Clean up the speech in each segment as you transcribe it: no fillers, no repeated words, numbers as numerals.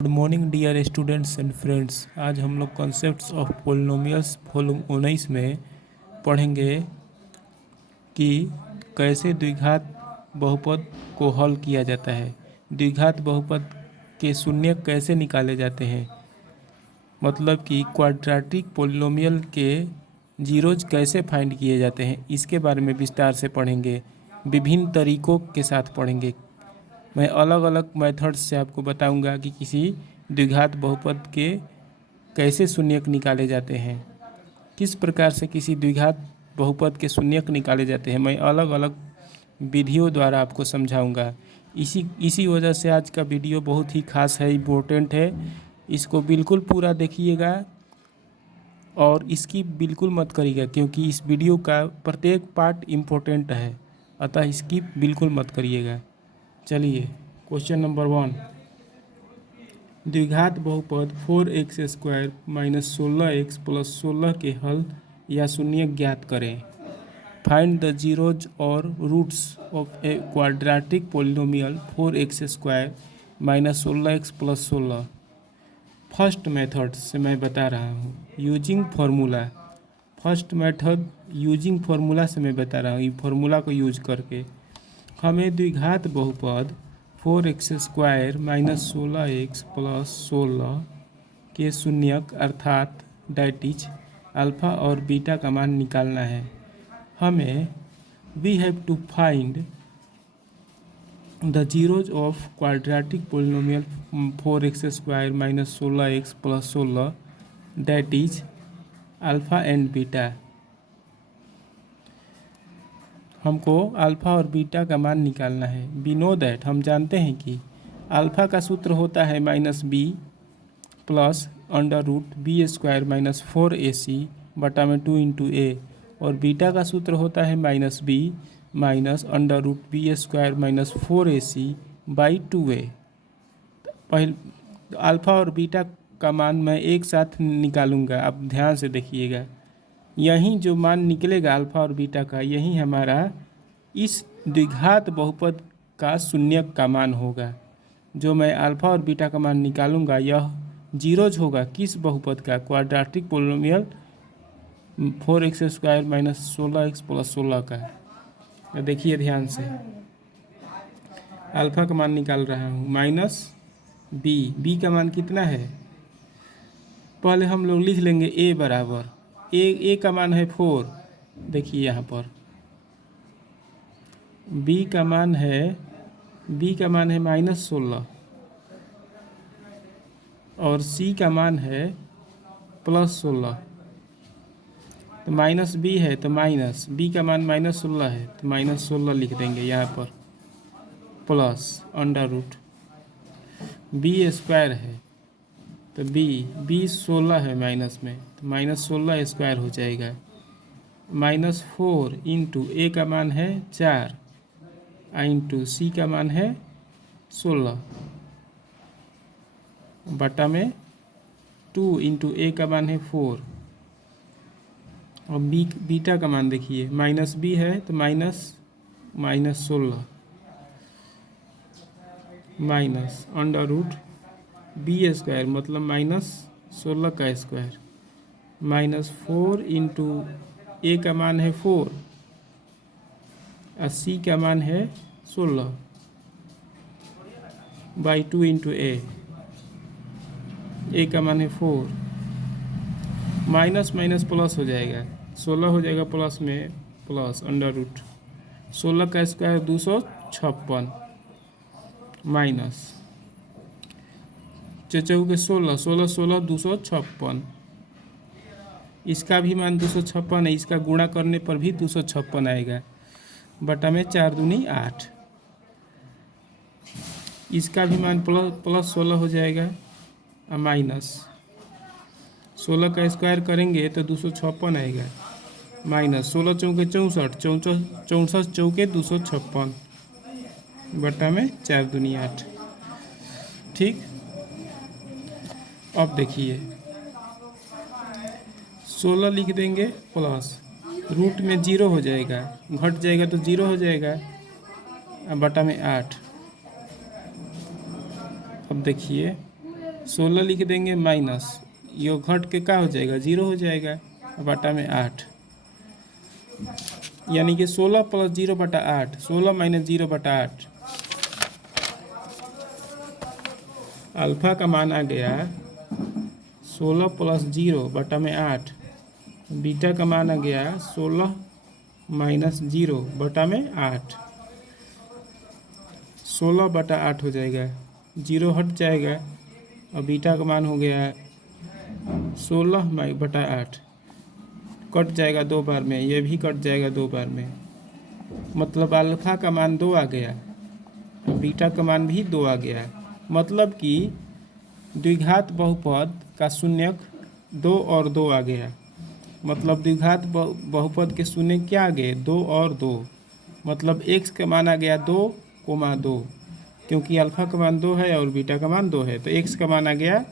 Good morning dear students and friends. आज हम लोग कॉन्सेप्ट्स ऑफ पोलिनोमियल्स वॉल्यूम 19 में पढ़ेंगे कि कैसे द्विघात बहुपद को हल किया जाता है, द्विघात बहुपद के शून्यक कैसे निकाले जाते हैं, मतलब कि क्वाड्रेटिक पोलिनोमियल के जीरोज कैसे फाइंड किए जाते हैं, इसके बारे में विस्तार से पढ़ेंगे। विभिन्न तरीकों के साथ पढ़ेंगे। मैं अलग अलग मेथड्स से आपको बताऊंगा कि किसी द्विघात बहुपद के कैसे शून्यक निकाले जाते हैं, किस प्रकार से किसी द्विघात बहुपद के शून्यक निकाले जाते हैं। मैं अलग अलग विधियों द्वारा आपको समझाऊंगा। इसी वजह से आज का वीडियो बहुत ही खास है, इम्पोर्टेंट है। इसको बिल्कुल पूरा देखिएगा और इसकी बिल्कुल मत करिएगा, क्योंकि इस वीडियो का प्रत्येक पार्ट इम्पोर्टेंट है, अतः इसकी बिल्कुल मत करिएगा। चलिए, क्वेश्चन नंबर 1। द्विघात बहुपद 4x² - 16x + 16 के हल या शून्यक ज्ञात करें। फाइंड द जीरोज और roots of a quadratic polynomial 4x² - 16x + 16। First method से मैं बता रहा हूँ, using formula. First method using formula से मैं बता रहा हूँ। ये फार्मूला को यूज करके हमें द्विघात बहुपद 4x² - 16x + 16 के शून्यक अर्थात डेट अल्फ़ा और बीटा का मान निकालना है। हमें we have to find the zeros of quadratic polynomial 4x² - 16x + 16 that alpha and beta. हमको अल्फ़ा और बीटा का मान निकालना है। वी नो दैट, हम जानते हैं कि अल्फ़ा का सूत्र होता है -b प्लस √b² - 4ac बटा में 2 × a, और बीटा का सूत्र होता है -b √b² - 4ac by 2a। पहले अल्फ़ा और बीटा का मान मैं एक साथ निकालूंगा, आप ध्यान से देखिएगा। यहीं जो मान निकलेगा अल्फ़ा और बीटा का, यही हमारा इस द्विघात बहुपद का शून्यक का मान होगा। जो मैं अल्फ़ा और बीटा का मान निकालूंगा यह जीरोज होगा किस बहुपद का, क्वाड्रेटिक पोलिनोमियल 4x² - 16x + 16 का। देखिए ध्यान से, अल्फ़ा का मान निकाल रहा हूँ -b का मान कितना है, पहले हम लोग लिख लेंगे a बराबर a का मान है 4। देखिए यहाँ पर b का मान है -16 और c का मान है +16। तो -b है तो b का मान -16 है तो -16 लिख देंगे यहाँ पर, प्लस √b² है तो b 16 है माइनस में, तो -16² हो जाएगा। -4 × a का मान है 4 × c का मान है 16 बटा में 2 × a का मान है 4, और बीटा का मान देखिए -b है तो -16 माइनस √b² मतलब -16 का स्क्वायर, -4 × a का मान है 4 और c का मान है 16 बाई 2 × a का मान है 4, माइनस माइनस प्लस हो जाएगा, 16 हो जाएगा प्लस में, प्लस √16 का स्क्वायर 256 माइनस चौके 16 16 256, इसका भी मान 256 है, इसका गुणा करने पर भी 256 आएगा, बटा में 4 दूनी 8। इसका भी मान प्लस 16 हो जाएगा, माइनस 16 का स्क्वायर करेंगे तो 256 आएगा, माइनस 16 चौके 64 64 चौके 256 बटा में 4 दूनी 8। ठीक, अब देखिए 16 लिख देंगे प्लस रूट में 0 हो जाएगा, घट जाएगा तो 0 हो जाएगा, बटा में 8। अब देखिए 16 लिख देंगे माइनस, यो घट के क्या हो जाएगा, 0 हो जाएगा, बटा में 8, यानी कि 16 प्लस 0 बटा 8, 16 माइनस 0 बटा 8। अल्फा का मान आ गया 16 प्लस 0 बटा में 8, बीटा का मान आ गया 16 माइनस 0 बटा में 8, 16 बटा 8 हो जाएगा, 0 हट जाएगा और बीटा का मान हो गया 16 बटा 8, कट जाएगा 2 बार में, ये भी कट जाएगा 2 बार में, मतलब अल्फा का मान 2 आ गया, बीटा का मान भी 2 आ गया। मतलब कि द्विघात बहुपद का शून्यक 2 और 2 आ गया। मतलब द्विघात बहुपद के शून्य क्या आ गए, 2 और 2। मतलब x का मान आ गया 2,2, क्योंकि अल्फा का मान 2 है और बीटा का मान 2 है, तो x का मान आ गया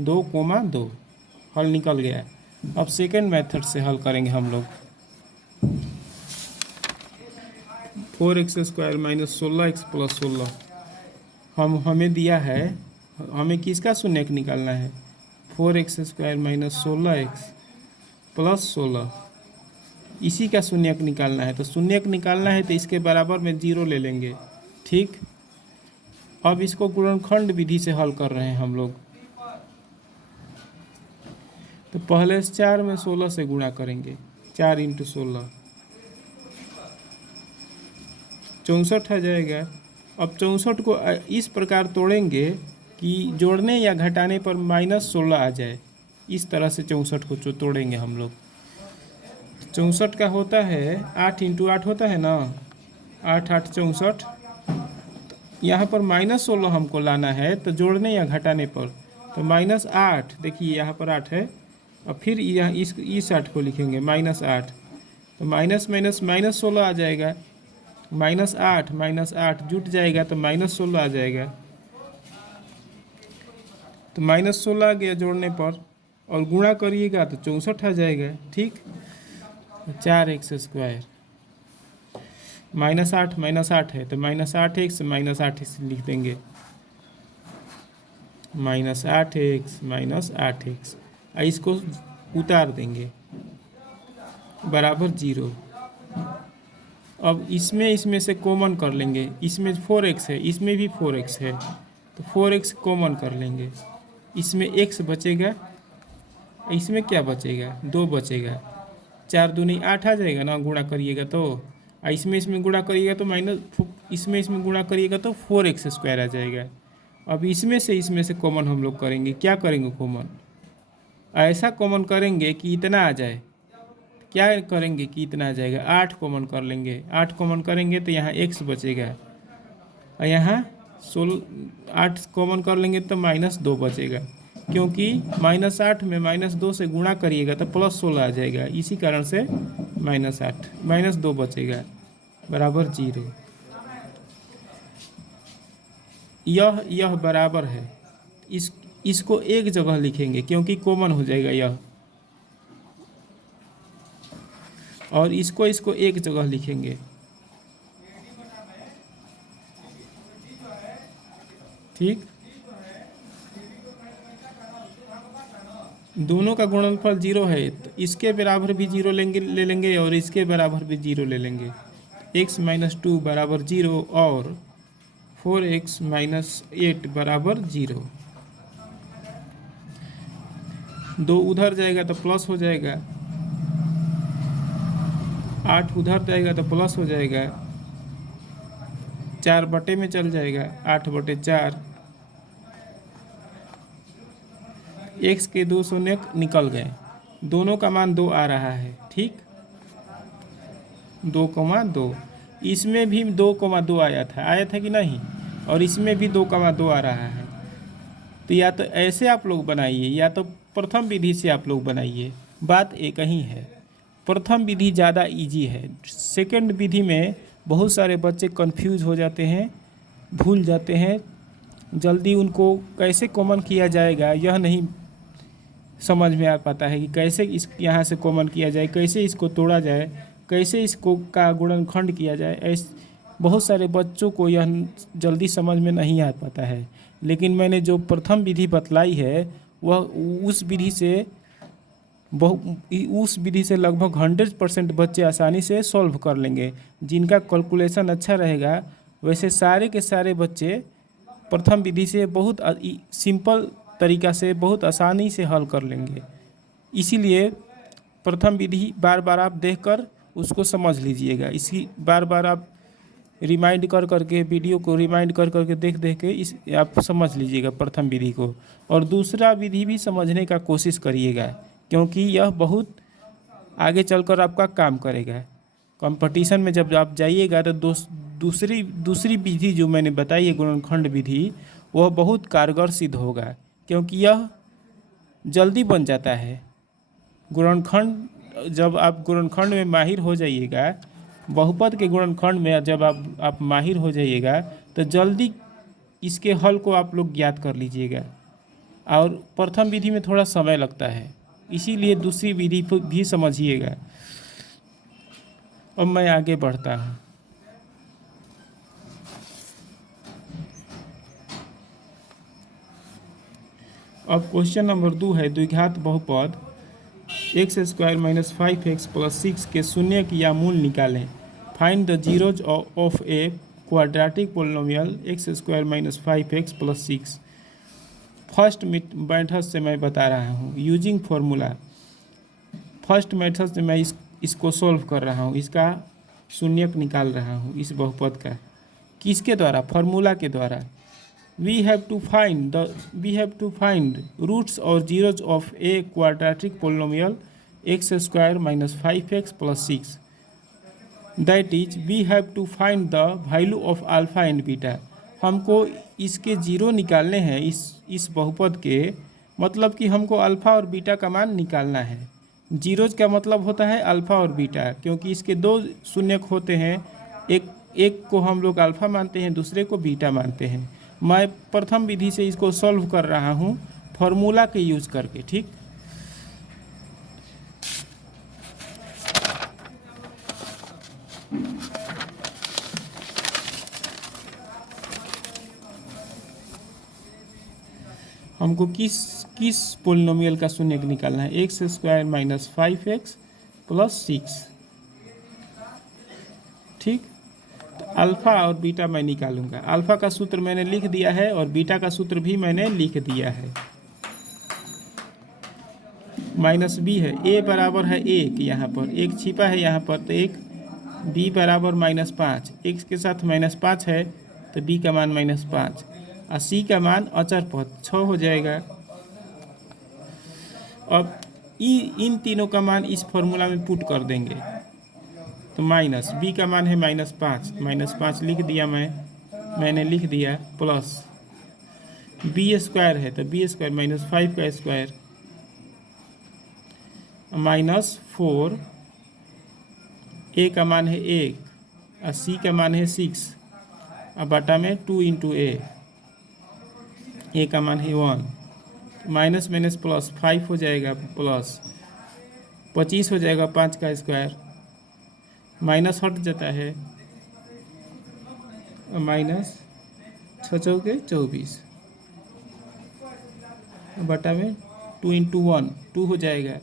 2,2। हल निकल गया। अब सेकेंड मेथड से हल करेंगे हम लोग। 4x² माइनस 16x प्लस 16 हमें दिया है, हमें किसका शून्यक निकालना है, 4x² माइनस 16x प्लस 16, इसी का शून्यक निकालना है। तो शून्यक निकालना है तो इसके बराबर में 0 ले लेंगे, ठीक। अब इसको गुणनखंड विधि से हल कर रहे हैं हम लोग। तो पहले 4 में 16 से गुणा करेंगे, 4 × 16 64 आ जाएगा। अब 64 को इस प्रकार तोड़ेंगे कि जोड़ने या घटाने पर -16 आ जाए, इस तरह से 64 को तोड़ेंगे हम लोग। 64 का होता है 8 × 8 होता है ना, 8 8 64। यहाँ पर -16 हमको लाना है, तो जोड़ने या घटाने पर तो -8, देखिए यहाँ पर 8 है, और फिर यहाँ इस 8 को लिखेंगे -8, तो माइनस माइनस -16 आ जाएगा, -8 -8 जुट जाएगा तो -16 आ जाएगा। तो -16 आ गया जोड़ने पर, और गुणा करिएगा तो 64 आ जाएगा, ठीक। 4x² -8 है तो -8x -8x लिख देंगे, -8x -8x, इसको उतार देंगे बराबर 0। अब इसमें से कॉमन कर लेंगे, इसमें 4x है, इसमें भी 4x है, तो 4x कॉमन कर लेंगे, इसमें x बचेगा, इसमें क्या बचेगा, 2 बचेगा, 4 दूनी 8 आ जाएगा ना, गुणा करिएगा तो, इसमें गुणा करिएगा तो इसमें गुणा करिएगा तो 4x² आ जाएगा। अब इसमें से कॉमन हम लोग करेंगे, क्या करेंगे कॉमन, ऐसा कॉमन करेंगे कि इतना आ जाए, क्या करेंगे कि इतना आ जाएगा, 8 कॉमन कर लेंगे, 8 कॉमन करेंगे तो यहाँ x बचेगा, और यहाँ 8 कॉमन कर लेंगे तो -2 बचेगा, क्योंकि -8 में -2 से गुणा करिएगा तो +16 आ जाएगा, इसी कारण से -8 -2 बचेगा बराबर 0। यह बराबर है, इसको एक जगह लिखेंगे क्योंकि कॉमन हो जाएगा यह, और इसको एक जगह लिखेंगे, ठीक। दोनों का गुणनफल 0 है, तो इसके बराबर भी 0 ले लेंगे और इसके बराबर भी 0 ले लेंगे, x - 2 बराबर 0 और 4x - 8 बराबर 0। 2 उधर जाएगा तो प्लस हो जाएगा, 8 उधर जाएगा तो प्लस हो जाएगा, 4 बटे में चल जाएगा, 8/4, x के 2 शून्य निकल गए, दोनों का मान 2 आ रहा है, ठीक, 2,2। इसमें भी 2,2 आया था कि नहीं, और इसमें भी 2,2 आ रहा है। तो या तो ऐसे आप लोग बनाइए या तो प्रथम विधि से आप लोग बनाइए, बात एक ही है। प्रथम विधि ज़्यादा इजी है, सेकंड विधि में बहुत सारे बच्चे कंफ्यूज हो जाते हैं, भूल जाते हैं, जल्दी उनको कैसे कॉमन किया जाएगा यह नहीं समझ में आ पाता है कि कैसे इस यहाँ से कॉमन किया जाए, कैसे इसको तोड़ा जाए, कैसे इसको का गुणनखंड किया जाए। बहुत सारे बच्चों को यह जल्दी समझ में नहीं आ पाता है, लेकिन मैंने जो प्रथम विधि बतलाई है वह उस विधि से लगभग 100% बच्चे आसानी से सॉल्व कर लेंगे। जिनका कैलकुलेशन अच्छा रहेगा वैसे सारे के सारे बच्चे प्रथम विधि से बहुत सिंपल तरीक़ा से बहुत आसानी से हल कर लेंगे। इसीलिए प्रथम विधि बार बार आप देखकर उसको समझ लीजिएगा। इसी बार बार आप रिमाइंड कर करके वीडियो को रिमाइंड कर करके देख देख के इस आप समझ लीजिएगा प्रथम विधि को, और दूसरा विधि भी समझने का कोशिश करिएगा क्योंकि यह बहुत आगे चलकर आपका काम करेगा। कंपटीशन में जब आप जाइएगा तो दूसरी विधि जो मैंने बताई है गुणनखंड विधि, वह बहुत कारगर सिद्ध होगा क्योंकि यह जल्दी बन जाता है। गुणनखंड जब आप गुणनखंड में माहिर हो जाइएगा, बहुपद के गुणनखंड में जब आप माहिर हो जाइएगा तो जल्दी इसके हल को आप लोग ज्ञात कर लीजिएगा। और प्रथम विधि में थोड़ा समय लगता है, इसीलिए दूसरी विधि भी समझिएगा। अब मैं आगे बढ़ता हूँ। अब क्वेश्चन नंबर 2 है, द्विघात बहुपद x² - 5x + 6 के शून्य या मूल निकालें। Find the zeros of a quadratic polynomial x² - 5x + 6। First method से मैं बता रहा हूँ यूजिंग फार्मूला। फर्स्ट मेथड से मैं इसको सॉल्व कर रहा हूँ, इसका शून्यक निकाल रहा हूँ इस बहुपद का। किसके द्वारा? फार्मूला के द्वारा। we have to find roots or zeros of a quadratic polynomial x² - 5x + 6. That is, we have to find the value of alpha and beta. हमको इसके जीरो निकालने हैं इस बहुपद के, मतलब कि हमको अल्फ़ा और बीटा का मान निकालना है। जीरोज का मतलब होता है अल्फ़ा और बीटा, क्योंकि इसके दो शून्यक होते हैं, एक को हम लोग अल्फ़ा मानते हैं, दूसरे को बीटा मानते हैं। मैं प्रथम विधि से इसको सॉल्व कर रहा हूँ फार्मूला के यूज़ करके। ठीक, हमको किस पोलिनोमियल का शून्यक निकालना है? x² - 5x + 6। ठीक, तो अल्फ़ा और बीटा मैं निकालूंगा। अल्फ़ा का सूत्र मैंने लिख दिया है और बीटा का सूत्र भी मैंने लिख दिया है। -b है, a बराबर है 1, यहाँ पर 1 छिपा है यहाँ पर, तो 1 b बराबर -5। x के साथ -5 है तो b का मान -5 और c का मान अचर पद 6 हो जाएगा। अब इन तीनों का मान इस फॉर्मूला में पुट कर देंगे तो माइनस b का मान है -5 लिख दिया मैंने लिख दिया, प्लस b² है तो b² - 5 का स्क्वायर -4, a का मान है 1 और c का मान है 6 और बटा में 2 × a का मान है 1, माइनस प्लस 5 हो जाएगा, प्लस 25 हो जाएगा 5 का स्क्वायर, माइनस हट जाता है, -6 × 24 बटा में 2 × 1 2 हो जाएगा,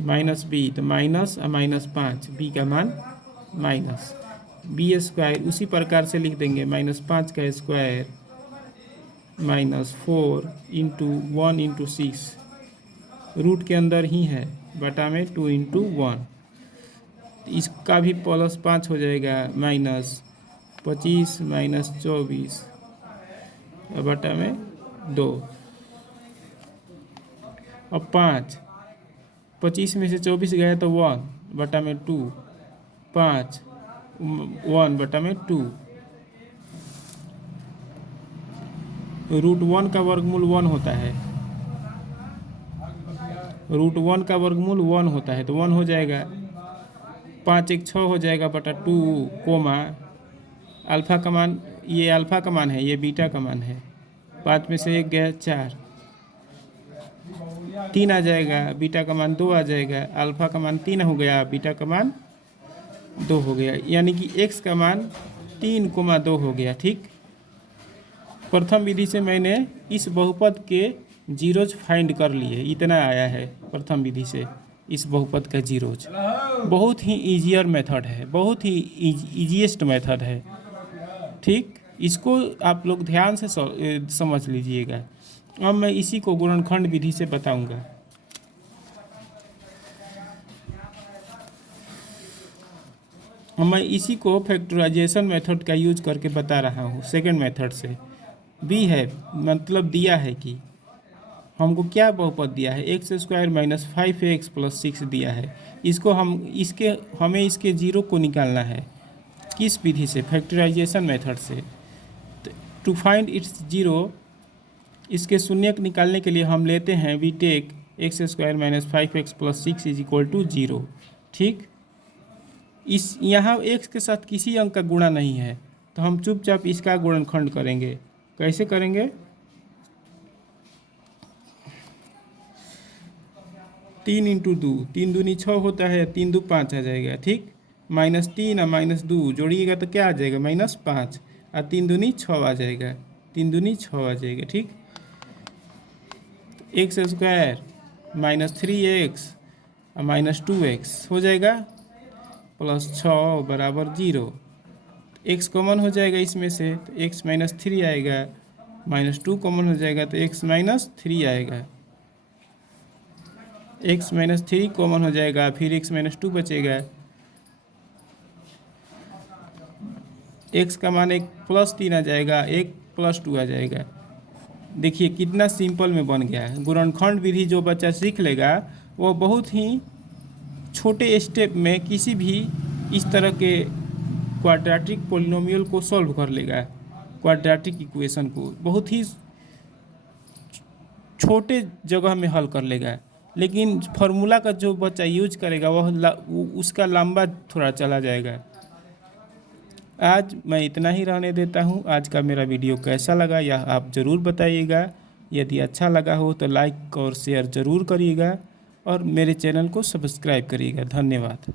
-b तो माइनस और -5, b का मान माइनस, b² उसी प्रकार से लिख देंगे, -5 का स्क्वायर -4 × 1 × 6, रूट के अंदर ही है, बटा में 2 × 1, इसका भी +5 हो जाएगा, -25 - 24 बटा में 2। अब 25 में से 24 गया तो 1 बटा में 2, 5 1 बटा में 2, √1 का वर्गमूल 1 होता है, √1 का वर्गमूल 1 होता है तो 1 हो जाएगा, 5 × 6 हो जाएगा बटा 2, कोमा अल्फ़ा का मान, ये अल्फ़ा का मान है, ये बीटा का मान है, 5 में से 1 गया 4, 3 आ जाएगा, बीटा का मान 2 आ जाएगा, अल्फ़ा का मान 3 हो गया, बीटा का मान 2 हो गया, यानी कि x का मान 3, 2 हो गया। ठीक, प्रथम विधि से मैंने इस बहुपद के जीरोज फाइंड कर लिए, इतना आया है प्रथम विधि से इस बहुपद का जीरोज। बहुत ही ईजियर मेथड है, बहुत ही ईजीएस्ट मेथड है। ठीक, इसको आप लोग ध्यान से समझ लीजिएगा। अब मैं इसी को गुणनखंड विधि से बताऊंगा। मैं इसी को फैक्टराइजेशन मेथड का यूज करके बता रहा हूँ, सेकंड मेथड से। बी है मतलब दिया है कि हमको क्या बहुपद दिया है, x square minus 5x plus 6 दिया है। इसको हमें इसके जीरो को निकालना है। किस विधि से? फैक्टराइजेशन मेथड से। टू फाइंड इट्स जीरो, इसके शून्यक निकालने के लिए हम लेते हैं we take x square minus 5x plus 6 is equal to 0। ठीक, इस यहाँ x के साथ किसी अंक का गुणा नहीं है, तो हम चुपचाप इसका गुणनखंड करेंगे। कैसे करेंगे? 3 इंटू 2, 3 दूनी 6 होता है, 3 दू 5 आ जाएगा। ठीक, -3 और -2 जोड़िएगा तो क्या आ जाएगा? -5 और 3 दूनी 6 आ जाएगा, 3 दूनी 6 आ जाएगा। ठीक, एक्स स्क्वायर -3x और -2x हो जाएगा प्लस 6 बराबर 0। x कॉमन हो जाएगा इसमें से, तो x -3 आएगा, -2 कॉमन हो जाएगा तो x -3 आएगा, x -3 कॉमन हो जाएगा, फिर x -2 बचेगा। x का मान 1 + 3 आ जाएगा, 1 + 2 आ जाएगा। देखिए कितना सिंपल में बन गया है। गुणनखंड विधि जो बच्चा सीख लेगा वो बहुत ही छोटे स्टेप में किसी भी इस तरह के क्वाड्रेटिक पॉलिनोमियल को सॉल्व कर लेगा। क्वाड्रेटिक इक्वेशन को बहुत ही छोटे जगह में हल कर लेगा। लेकिन फार्मूला का जो बच्चा यूज करेगा उसका लंबा थोड़ा चला जाएगा। आज मैं इतना ही रहने देता हूँ। आज का मेरा वीडियो कैसा लगा यह आप ज़रूर बताइएगा। यदि अच्छा लगा हो तो लाइक और शेयर ज़रूर करिएगा और मेरे चैनल को सब्सक्राइब करिएगा। धन्यवाद।